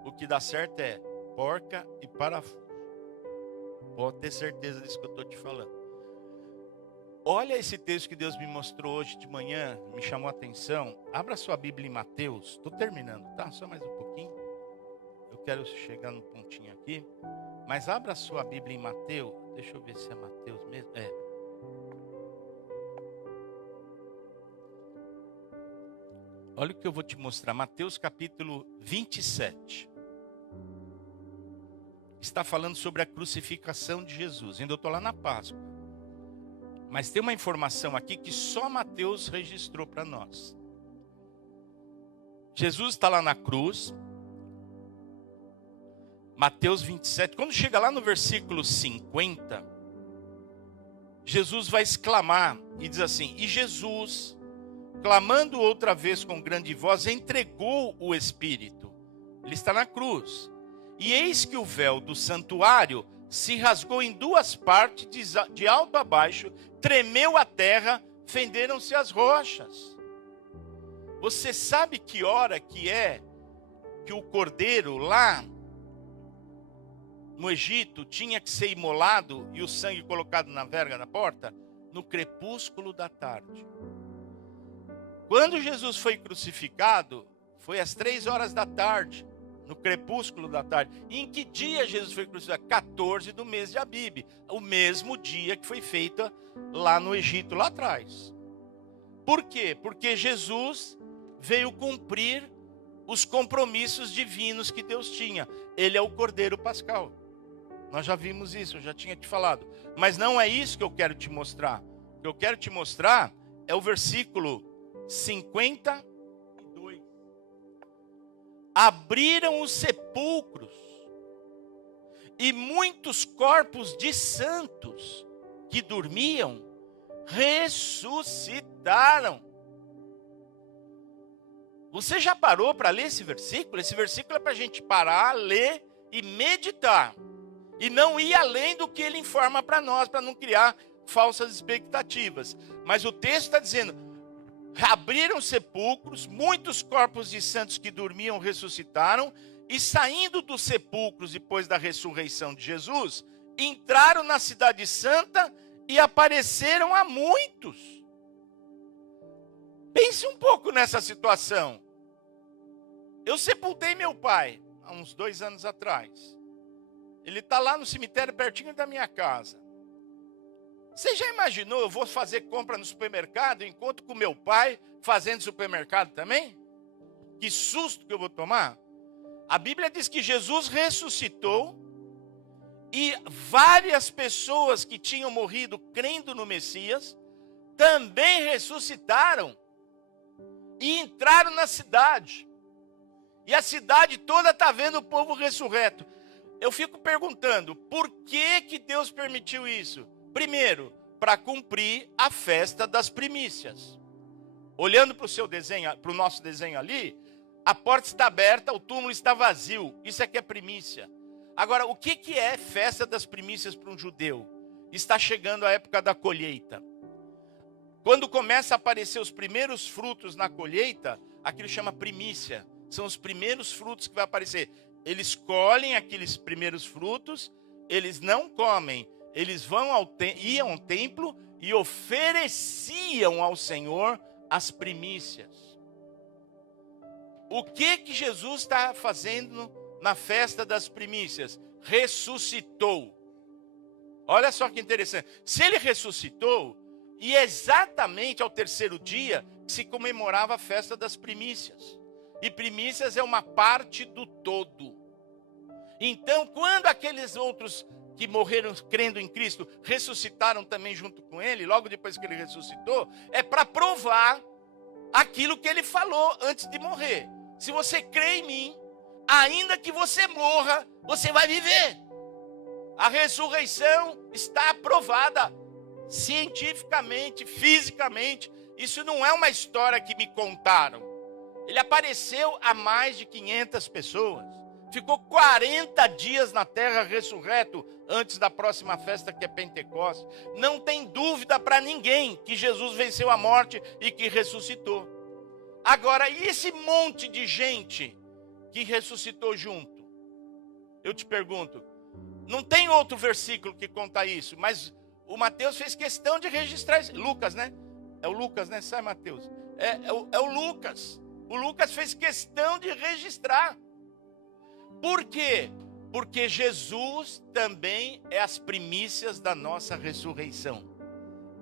O que dá certo é porca e parafuso. Pode ter certeza disso que eu estou te falando. Olha esse texto que Deus me mostrou hoje de manhã, me chamou a atenção. Abra sua Bíblia em Mateus. Estou terminando, tá? Só mais um pouquinho. Eu quero chegar no pontinho aqui. Mas abra sua Bíblia em Mateus. Deixa eu ver se é Mateus mesmo. É. Olha o que eu vou te mostrar. Mateus capítulo 27. Está falando sobre a crucificação de Jesus. Ainda eu estou lá na Páscoa. Mas tem uma informação aqui que só Mateus registrou para nós. Jesus está lá na cruz. Mateus 27. Quando chega lá no versículo 50, Jesus vai exclamar e diz assim: e Jesus, clamando outra vez com grande voz, entregou o Espírito. Ele está na cruz. E eis que o véu do santuário se rasgou em duas partes, de alto a baixo, tremeu a terra, fenderam-se as rochas. Você sabe que hora que é que o cordeiro lá no Egito tinha que ser imolado e o sangue colocado na verga da porta? No crepúsculo da tarde. Quando Jesus foi crucificado, foi às 3 horas da tarde. No crepúsculo da tarde. E em que dia Jesus foi crucificado? 14 do mês de Abib. O mesmo dia que foi feita lá no Egito, lá atrás. Por quê? Porque Jesus veio cumprir os compromissos divinos que Deus tinha. Ele é o Cordeiro Pascal. Nós já vimos isso, eu já tinha te falado. Mas não é isso que eu quero te mostrar. O que eu quero te mostrar é o versículo 52. Abriram os sepulcros e muitos corpos de santos que dormiam ressuscitaram. Você já parou para ler esse versículo? Esse versículo é para a gente parar, ler e meditar. E não ir além do que ele informa para nós, para não criar falsas expectativas. Mas o texto está dizendo: abriram sepulcros, muitos corpos de santos que dormiam ressuscitaram, e saindo dos sepulcros depois da ressurreição de Jesus, entraram na cidade santa e apareceram a muitos. Pense um pouco nessa situação. Eu sepultei meu pai há uns 2 anos atrás. Ele está lá no cemitério pertinho da minha casa. Você já imaginou, eu vou fazer compra no supermercado, encontro com meu pai fazendo supermercado também? Que susto que eu vou tomar. A Bíblia diz que Jesus ressuscitou e várias pessoas que tinham morrido crendo no Messias também ressuscitaram e entraram na cidade. E a cidade toda está vendo o povo ressurreto. Eu fico perguntando, por que Deus permitiu isso? Primeiro, para cumprir a festa das primícias. Olhando para o seu desenho, para o nosso desenho ali, a porta está aberta, o túmulo está vazio. Isso aqui é primícia. Agora, o que é festa das primícias para um judeu? Está chegando a época da colheita. Quando começa a aparecer os primeiros frutos na colheita, aquilo chama primícia. São os primeiros frutos que vai aparecer. eles colhem aqueles primeiros frutos, eles não comem, eles iam ao templo e ofereciam ao Senhor as primícias. O que Jesus está fazendo na festa das primícias? Ressuscitou. Olha só que interessante. Se ele ressuscitou, e exatamente ao terceiro dia se comemorava a festa das primícias. E primícias é uma parte do todo. Então, quando aqueles outros que morreram crendo em Cristo ressuscitaram também junto com ele, logo depois que ele ressuscitou, é para provar aquilo que ele falou antes de morrer. Se você crê em mim, ainda que você morra, você vai viver. A ressurreição está aprovada cientificamente, fisicamente. Isso não é uma história que me contaram. Ele apareceu a mais de 500 pessoas. Ficou 40 dias na terra ressurreto antes da próxima festa, que é Pentecostes. Não tem dúvida para ninguém que Jesus venceu a morte e que ressuscitou. Agora, e esse monte de gente que ressuscitou junto? Eu te pergunto, não tem outro versículo que conta isso, mas o Mateus fez questão de registrar isso. Lucas, né? É o Lucas, né? Sai, Mateus. É o Lucas. O Lucas fez questão de registrar. Por quê? Porque Jesus também é as primícias da nossa ressurreição.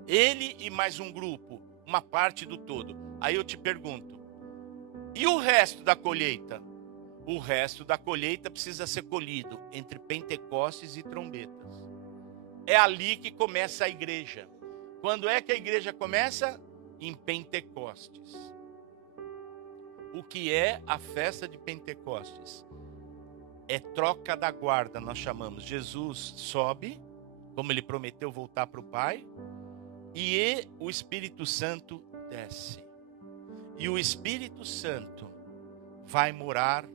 Ele e mais um grupo, uma parte do todo. Aí eu te pergunto, e o resto da colheita? O resto da colheita precisa ser colhido entre Pentecostes e trombetas. É ali que começa a igreja. Quando é que a igreja começa? Em Pentecostes. O que é a festa de Pentecostes? É troca da guarda, nós chamamos. Jesus sobe, como ele prometeu voltar para o Pai, e o Espírito Santo desce. E o Espírito Santo vai morar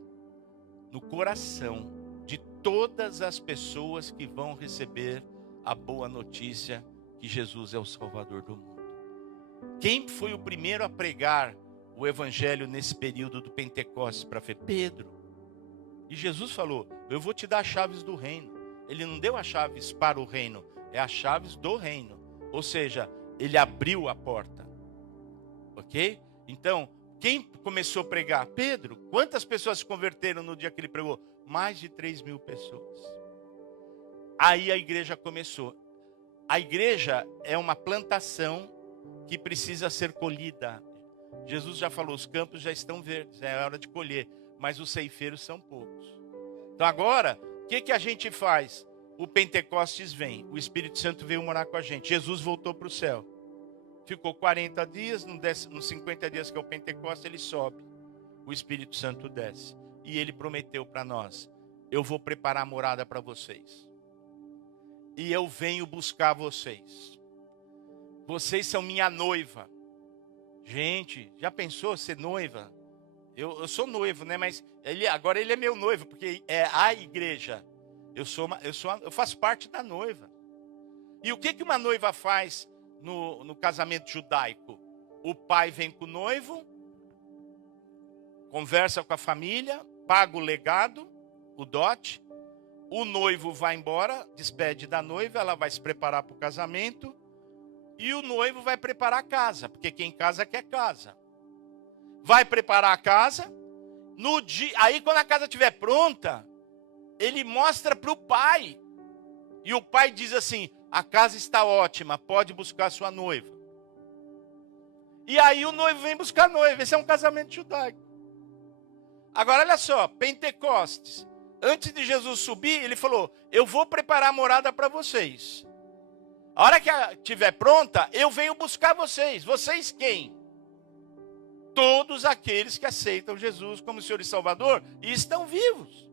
no coração de todas as pessoas que vão receber a boa notícia que Jesus é o Salvador do mundo. Quem foi o primeiro a pregar o evangelho nesse período do Pentecostes para ver? Pedro. E Jesus falou, eu vou te dar as chaves do reino. Ele não deu as chaves para o reino, é as chaves do reino. Ou seja, ele abriu a porta. Ok? Então, quem começou a pregar? Pedro. Quantas pessoas se converteram no dia que ele pregou? Mais de 3.000 pessoas. Aí a igreja começou. A igreja é uma plantação que precisa ser colhida. Jesus já falou, os campos já estão verdes, é hora de colher, mas os ceifeiros são poucos. Então agora, o que a gente faz? O Pentecostes vem, o Espírito Santo veio morar com a gente. Jesus voltou para o céu. Ficou 40 dias, nos 50 dias que é o Pentecostes, ele sobe. O Espírito Santo desce. E ele prometeu para nós, eu vou preparar a morada para vocês. E eu venho buscar vocês. Vocês são minha noiva. Gente, já pensou ser noiva? Eu sou noivo, né? Mas agora ele é meu noivo, porque é a igreja. Eu faço parte da noiva. E o que uma noiva faz no casamento judaico? O pai vem com o noivo, conversa com a família, paga o legado, o dote. O noivo vai embora, despede da noiva, ela vai se preparar para o casamento. E o noivo vai preparar a casa, porque quem casa quer casa. Vai preparar a casa. Aí quando a casa estiver pronta, ele mostra para o pai. E o pai diz assim, a casa está ótima, pode buscar sua noiva. E aí o noivo vem buscar a noiva. Esse é um casamento judaico. Agora olha só, Pentecostes. Antes de Jesus subir, ele falou, eu vou preparar a morada para vocês. A hora que estiver pronta, eu venho buscar vocês. Vocês quem? Todos aqueles que aceitam Jesus como Senhor e Salvador e estão vivos.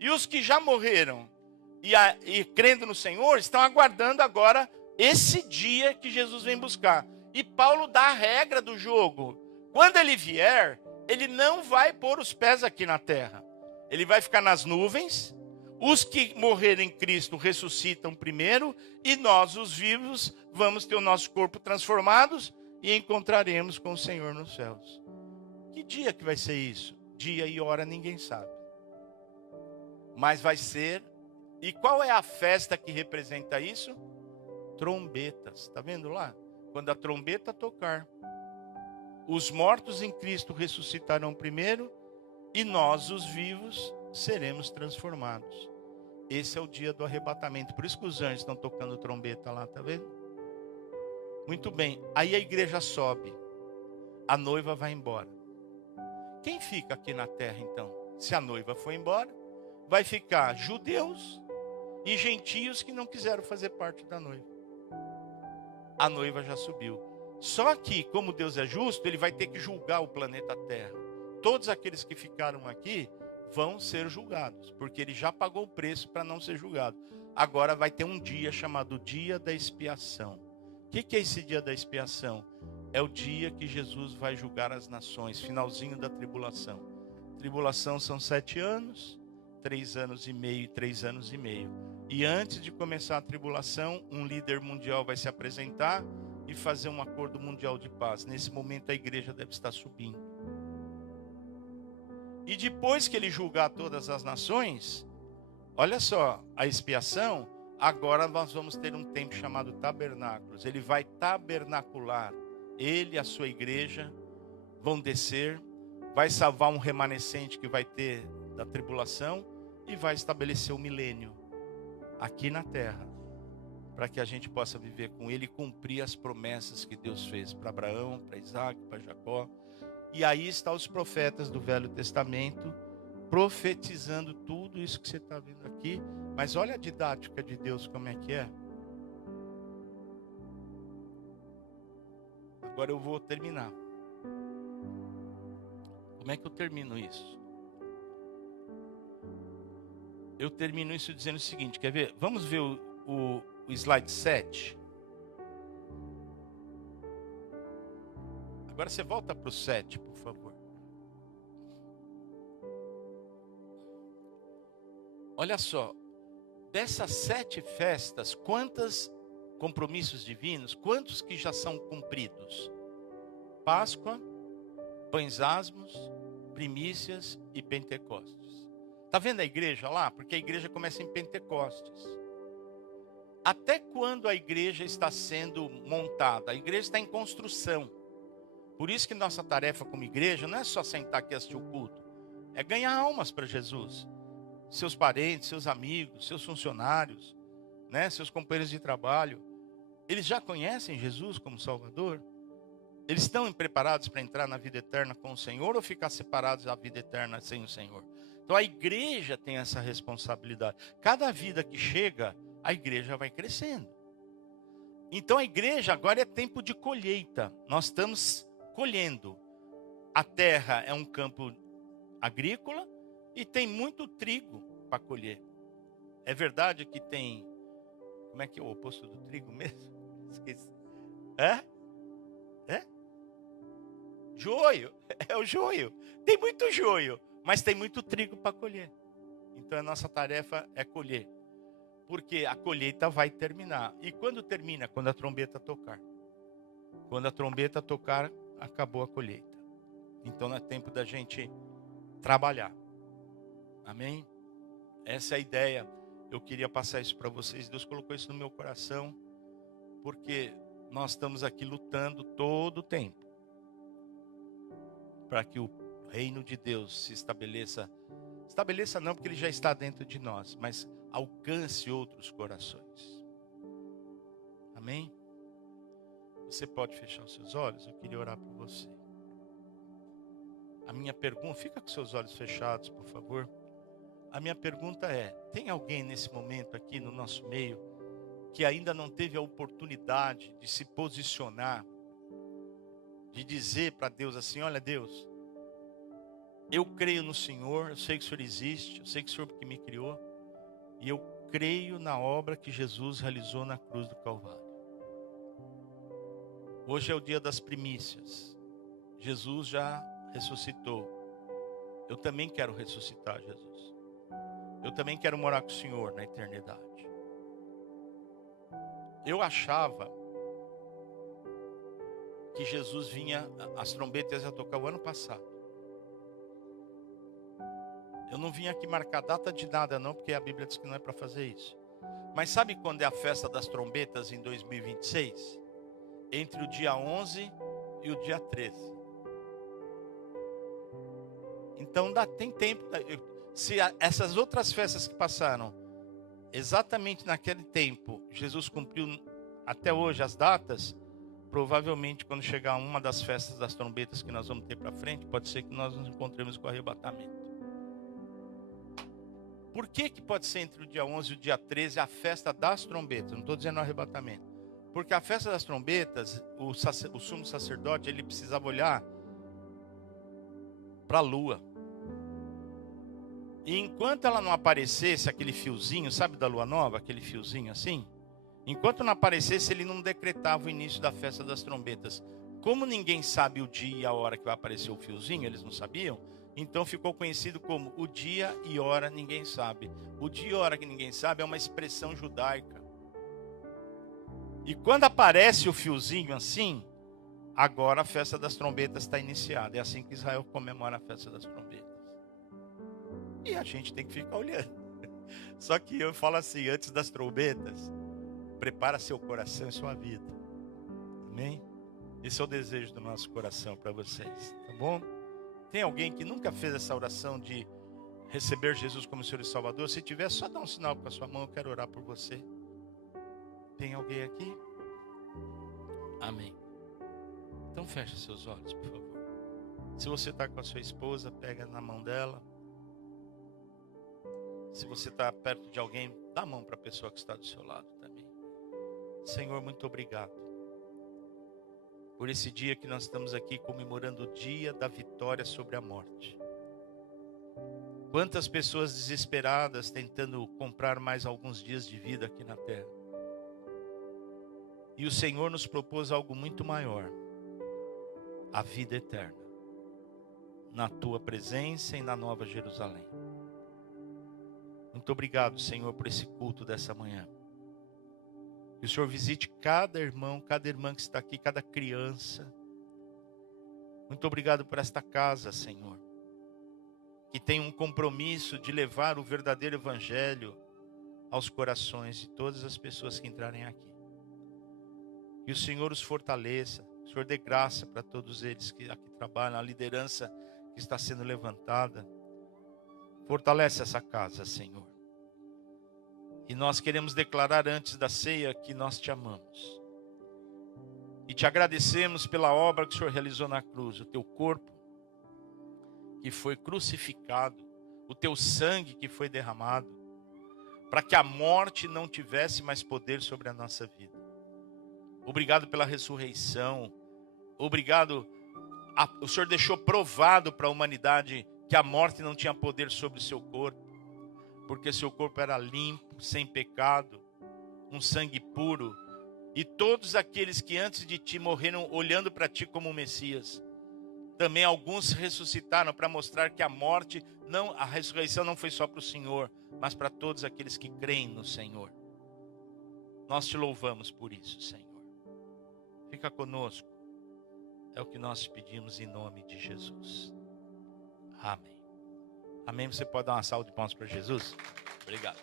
E os que já morreram e crendo no Senhor, estão aguardando agora esse dia que Jesus vem buscar. E Paulo dá a regra do jogo. Quando ele vier, ele não vai pôr os pés aqui na terra. Ele vai ficar nas nuvens. Os que morrerem em Cristo ressuscitam primeiro, e nós, os vivos, vamos ter o nosso corpo transformados e encontraremos com o Senhor nos céus. Que dia que vai ser isso? Dia e hora ninguém sabe. Mas vai ser. E qual é a festa que representa isso? Trombetas. Está vendo lá? Quando a trombeta tocar, os mortos em Cristo ressuscitarão primeiro e nós, os vivos, seremos transformados. Esse é o dia do arrebatamento. Por isso que os anjos estão tocando trombeta lá, tá vendo? Muito bem. Aí a igreja sobe. A noiva vai embora. Quem fica aqui na terra então? Se a noiva for embora, vai ficar judeus e gentios que não quiseram fazer parte da noiva. A noiva já subiu. Só que, como Deus é justo, ele vai ter que julgar o planeta Terra. Todos aqueles que ficaram aqui vão ser julgados, porque ele já pagou o preço para não ser julgado. Agora vai ter um dia chamado Dia da Expiação. O que é esse Dia da Expiação? É o dia que Jesus vai julgar as nações, finalzinho da tribulação. Tribulação são 7 anos, 3 anos e meio e 3 anos e meio. E antes de começar a tribulação, um líder mundial vai se apresentar e fazer um acordo mundial de paz. Nesse momento a igreja deve estar subindo. E depois que ele julgar todas as nações, olha só, a expiação, agora nós vamos ter um tempo chamado tabernáculos. Ele vai tabernacular. Ele e a sua igreja vão descer, vai salvar um remanescente que vai ter da tribulação e vai estabelecer o milênio aqui na terra, para que a gente possa viver com ele e cumprir as promessas que Deus fez para Abraão, para Isaac, para Jacó. E aí estão os profetas do Velho Testamento profetizando tudo isso que você está vendo aqui. Mas olha a didática de Deus como é que é. Agora eu vou terminar. Como é que eu termino isso? Eu termino isso dizendo o seguinte, quer ver? Vamos ver o slide 7. Agora você volta para o 7, por favor. Olha só, dessas 7 festas, quantos compromissos divinos, quantos que já são cumpridos? Páscoa, pães asmos, primícias e Pentecostes. Está vendo a igreja lá? Porque a igreja começa em Pentecostes. Até quando a igreja está sendo montada? A igreja está em construção. Por isso que nossa tarefa como igreja não é só sentar aqui e assistir o culto. É ganhar almas para Jesus. Seus parentes, seus amigos, seus funcionários, né, seus companheiros de trabalho. Eles já conhecem Jesus como Salvador? Eles estão preparados para entrar na vida eterna com o Senhor ou ficar separados da vida eterna sem o Senhor? Então a igreja tem essa responsabilidade. Cada vida que chega, a igreja vai crescendo. Então a igreja agora é tempo de colheita. Nós estamos colhendo. A terra é um campo agrícola e tem muito trigo para colher. É verdade que tem... Como é que é o oposto do trigo mesmo? Esqueci. Joio. É o joio. Tem muito joio, mas tem muito trigo para colher. Então a nossa tarefa é colher. Porque a colheita vai terminar. E quando termina? Quando a trombeta tocar. Quando a trombeta tocar, acabou a colheita. Então é tempo da gente trabalhar. Amém? Essa é a ideia. Eu queria passar isso para vocês. Deus colocou isso no meu coração. Porque nós estamos aqui lutando todo o tempo. Para que o reino de Deus se estabeleça. Estabeleça não, porque ele já está dentro de nós. Mas alcance outros corações. Amém? Você pode fechar os seus olhos? Eu queria orar por você. A minha pergunta, fica com seus olhos fechados, por favor. A minha pergunta é, tem alguém nesse momento aqui no nosso meio que ainda não teve a oportunidade de se posicionar, de dizer para Deus assim, olha Deus, eu creio no Senhor, eu sei que o Senhor existe, eu sei que o Senhor que me criou, e eu creio na obra que Jesus realizou na cruz do Calvário. Hoje é o dia das primícias. Jesus já ressuscitou. Eu também quero ressuscitar, Jesus. Eu também quero morar com o Senhor na eternidade. Eu achava que Jesus vinha, as trombetas iam tocar o ano passado. Eu não vim aqui marcar data de nada não, porque a Bíblia diz que não é para fazer isso. Mas sabe quando é a festa das trombetas em 2026? Entre o dia 11 e o dia 13. Então tem tempo. Se essas outras festas que passaram, exatamente naquele tempo, Jesus cumpriu até hoje as datas, provavelmente quando chegar uma das festas das trombetas que nós vamos ter para frente, pode ser que nós nos encontremos com o arrebatamento. Por que pode ser entre o dia 11 e o dia 13 a festa das trombetas? Não estou dizendo o arrebatamento. Porque a festa das trombetas, o sumo sacerdote, ele precisava olhar para a lua. E enquanto ela não aparecesse, aquele fiozinho, sabe da lua nova? Aquele fiozinho assim? Enquanto não aparecesse, ele não decretava o início da festa das trombetas. Como ninguém sabe o dia e a hora que vai aparecer o fiozinho, eles não sabiam, então ficou conhecido como o dia e hora ninguém sabe. O dia e hora que ninguém sabe é uma expressão judaica. E quando aparece o fiozinho assim, agora a festa das trombetas está iniciada. É assim que Israel comemora a festa das trombetas. E a gente tem que ficar olhando. Só que eu falo assim, antes das trombetas, prepara seu coração e sua vida. Amém? Esse é o desejo do nosso coração para vocês, tá bom? Tem alguém que nunca fez essa oração de receber Jesus como Senhor e Salvador? Se tiver, só dá um sinal com a sua mão, eu quero orar por você. Tem alguém aqui? Amém. Então feche seus olhos, por favor. Se você está com a sua esposa, pega na mão dela. Se você está perto de alguém, dá a mão para a pessoa que está do seu lado também. Senhor, muito obrigado por esse dia que nós estamos aqui comemorando o dia da vitória sobre a morte. Quantas pessoas desesperadas tentando comprar mais alguns dias de vida aqui na terra. E o Senhor nos propôs algo muito maior, a vida eterna, na tua presença e na Nova Jerusalém. Muito obrigado, Senhor, por esse culto dessa manhã. Que o Senhor visite cada irmão, cada irmã que está aqui, cada criança. Muito obrigado por esta casa, Senhor, que tem um compromisso de levar o verdadeiro evangelho aos corações de todas as pessoas que entrarem aqui. Que o Senhor os fortaleça, que o Senhor dê graça para todos eles que aqui trabalham, a liderança que está sendo levantada. Fortalece essa casa, Senhor. E nós queremos declarar antes da ceia que nós te amamos. E te agradecemos pela obra que o Senhor realizou na cruz, o teu corpo que foi crucificado, o teu sangue que foi derramado, para que a morte não tivesse mais poder sobre a nossa vida. Obrigado pela ressurreição. Obrigado. O Senhor deixou provado para a humanidade que a morte não tinha poder sobre o seu corpo, porque seu corpo era limpo, sem pecado, um sangue puro. E todos aqueles que antes de ti morreram olhando para ti como o Messias, também alguns ressuscitaram para mostrar que a ressurreição não foi só para o Senhor, mas para todos aqueles que creem no Senhor. Nós te louvamos por isso, Senhor. Fica conosco. É o que nós te pedimos em nome de Jesus. Amém. Amém. Você pode dar uma salva de palmas para Jesus? Obrigado.